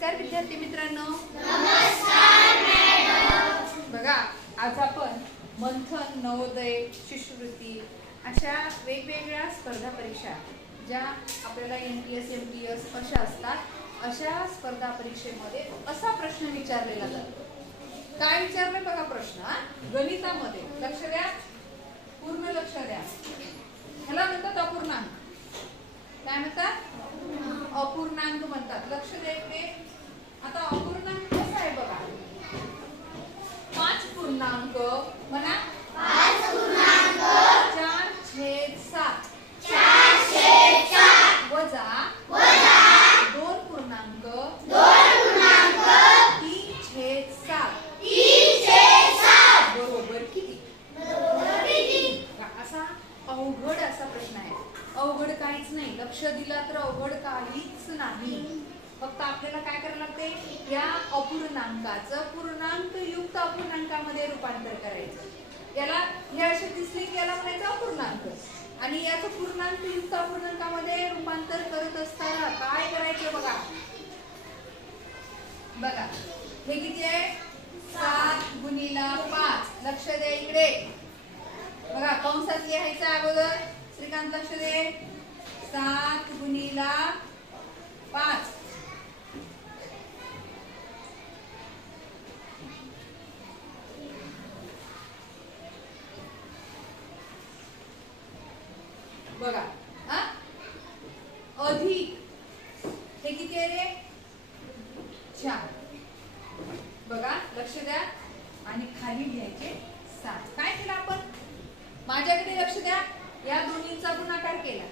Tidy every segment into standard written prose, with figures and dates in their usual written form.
नमस्कार विद्यार्थी मित्रांनो. नमस्कार मॅडम. बघा, आज आपण मंथन, नवोदय, शिष्यवृत्ती अशा वेगवेगळ्या स्पर्धा परीक्षा ज्या आपल्याला NTS, MTS अशा असतात, अशा स्पर्धा परीक्षेमध्ये असा प्रश्न विचारलेला जातो. काय विचारले बघा प्रश्न, गणितामध्ये. लक्ष द्या, पूर्ण लक्ष द्या. ह्याला म्हणतात अपूर्णांक. काय म्हणतात? अपूर्णांक म्हणतात. लक्ष द्या इकडे. आता अपूर्णांक कसा आहे बघा. 5 पूर्णांक म्हणा. 5 पूर्णांक 4/7 वजा 2 पूर्णांक 3/7 बरोबर किती? असा अवघड असा प्रश्न आहे. अवघड काहीच नाही. लक्ष दिला तर अवघड काहीच नाही. फक्त आपल्याला काय करायला लागते, या अपूर्णांकाचं पूर्णांक युक्त अपूर्णांकामध्ये रूपांतर करायचं. याला हे असे दिसले की याला म्हणायचं अपूर्णांक, आणि याचं पूर्णांक युक्त अपूर्णांकामध्ये रूपांतर करत असताना काय करायचं बघा. बघा हे किती आहे? 7 गुणिला 5. लक्ष द्या इकडे. बघा कंसात लिहायचं अगोदर. श्रीकांत लक्ष दे. 7 गुणिला 5. बघा अधिक हे किती आहे रे? 4. बघा लक्ष द्या. आणि खाली लिहायचे 7. काय केलं आपण? माझ्याकडे लक्ष द्या. या दोन्हींचा गुणाकार केला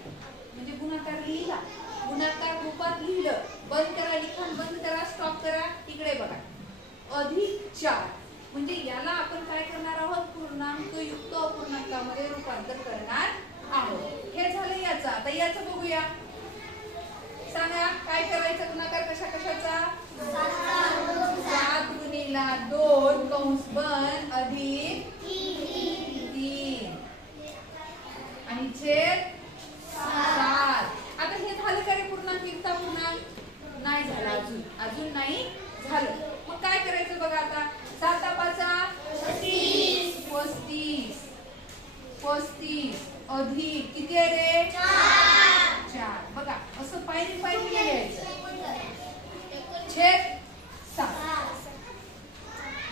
म्हणजे गुणाकार लिहिला. गुणाकार रूपात लिहिलं. बंद करा, लिखाण बंद करा, स्टॉप करा. इकडे बघा अधिक 4 म्हणजे याला आपण काय करणार आहोत? पूर्णांक युक्त अपूर्णांकामध्ये रूपांतर करणार आहोत. हे झालं याचा. आता याचं बघूया. सांगा काय करायचं? गुणाकार कशा कशाचा? 7 गुणिला 2 कंस बंद अधिक 3 आणि छेद 7. आता हे झालं का रे पूर्णांक युक्त अपूर्णांक? नाही झालं. अजून नाही झालं. मग काय करायचं बघा आता. 7 35 35 अधिक किती आहे रे? 4. बघा असं पायरी पायरी लिहायचं. छेद 7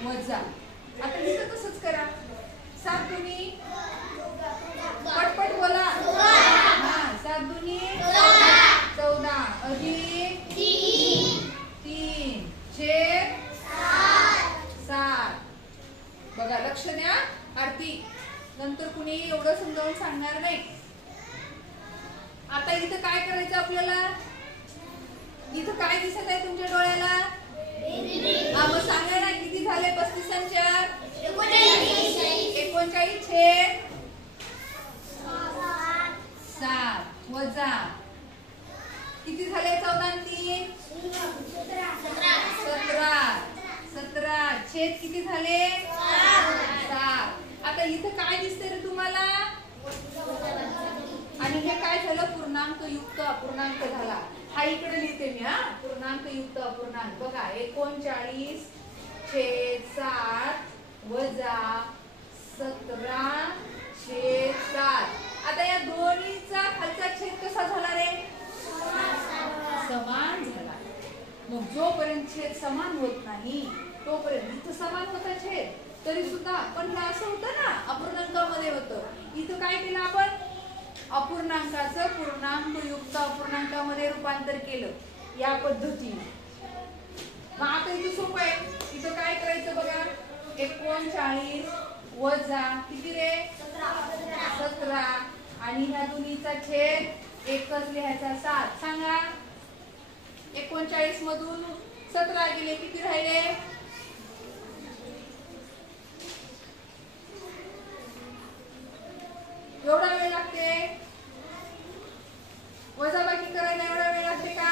वजा. आता इथं तसंच करा. 7 दुनी पटपट बोला. 7 दुनी 14 अधिक 3 छेद 7. बघा लक्ष द्या. आरती नंतर कुणी एवढं समजावून सांगणार नाही. आता इथं काय करायचं आपल्याला? इथं काय दिसत आहे तुमच्या डोळ्याला? मग सांगा ना किती झाले? 35 आणि 4 39 छेद 7 वजा किती झाले? 14 आणि 3 17 छेद किती झाले? 7. आता इथं काय दिसतंय रे तुम्हाला? आणि हे काय झालं? पूर्णांक युक्त अपूर्णांक झाला. हा इकडे लिहिते मी. पूर्णांक युक्त अपूर्णांक. बघा 39 छेद 7 वजा 17 छेद 7. आता या दोन्हीचा खालचा छेद कसा झाला रे? समान झाला. मग जोपर्यंत छेद समान होत नाही तोपर्यंत इथं समान होता छेद तरी सुद्धा, पण हे असं होतं ना अपूर्णांकामध्ये होतं. इथं काय केलं आपण? अपूर्णांकाचं पूर्णांक युक्त अपूर्णांकामध्ये रूपांतर केलं या पद्धतीने. मग आता इथं सोपं आहे. इथं काय करायचं बघा. 39 वजा किती रे? 17 आणि ह्या दोन्हीचा छेद एकच लिहायचा 7. सांगा 39 मधून 17 गेले किती राहिले? एवढा वेळ लागते? वजाबाकी करायला एवढा वेळ लागते का?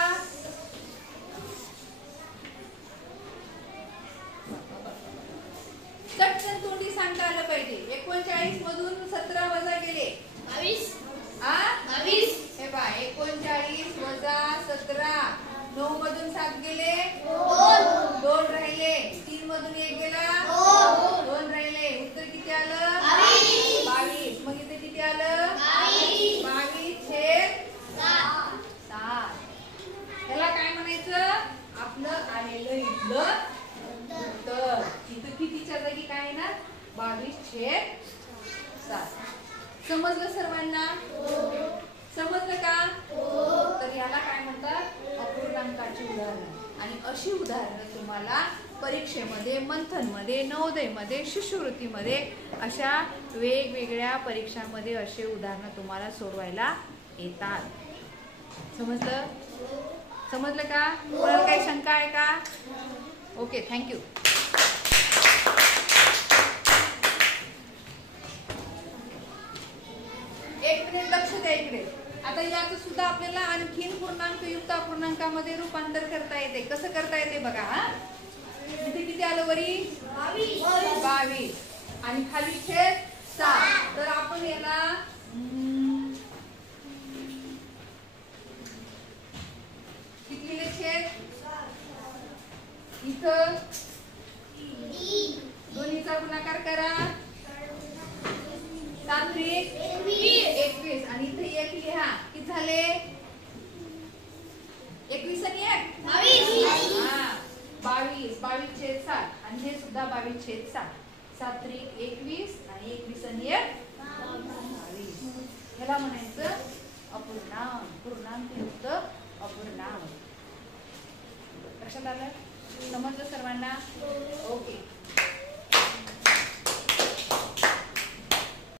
चटकन तोंडी सांगता आलं पाहिजे. 39 मधून 17 वजा गेले 22. हे पहा 39 वजा 17 9 मधून 7 गेले 2 राहिले 3 मधून 1 गेला 2 राहिले उत्तर किती आलं 22 मग इथे किती आलं 22 छेद 7 याला काय म्हणायचं आपलं आलेलं इथलं उत्तर इथं कितीच्या जागी काय येणार 22 छेद 7 समजलं सर्वांना समजलं का तर याला काय म्हणतात अपूर्णांकाची उदाहरणं आणि अशी उदाहरणं तुम्हाला परीक्षेमध्ये मंथनमध्ये नवोदयमध्ये शिष्यवृत्तीमध्ये अशा वेगवेगळ्या परीक्षांमध्ये असे उदाहरणं तुम्हाला सोडवायला येतात समजलं का कोणाला काही शंका आहे का ओके थँक्यू एक मिनिट लक्ष द्या इकडे आता याचं सुद्धा आपल्याला आणखीन पूर्णांकयुक्त अपूर्णांकामध्ये रूपांतर करता येते कसं करता येते बघा हा इथे किती आलं वरी 22 आणि खाली छेद 7 तर आपण याला किती लिहिले छेद इथं दोन्हीचा गुणाकार करा 7 त्रिक 21 आणि इथे 1 लिहा किती झाले 21 आणि 1 22 छेद 7 आणि हे सुद्धा 22 छेद 7 7 त्रिक 21 आणि 21 आणि 1 22 ह्याला म्हणायचं अपूर्णांक पूर्णांकयुक्त अपूर्णांक लक्षात आलं समजलं सर्वांना ओके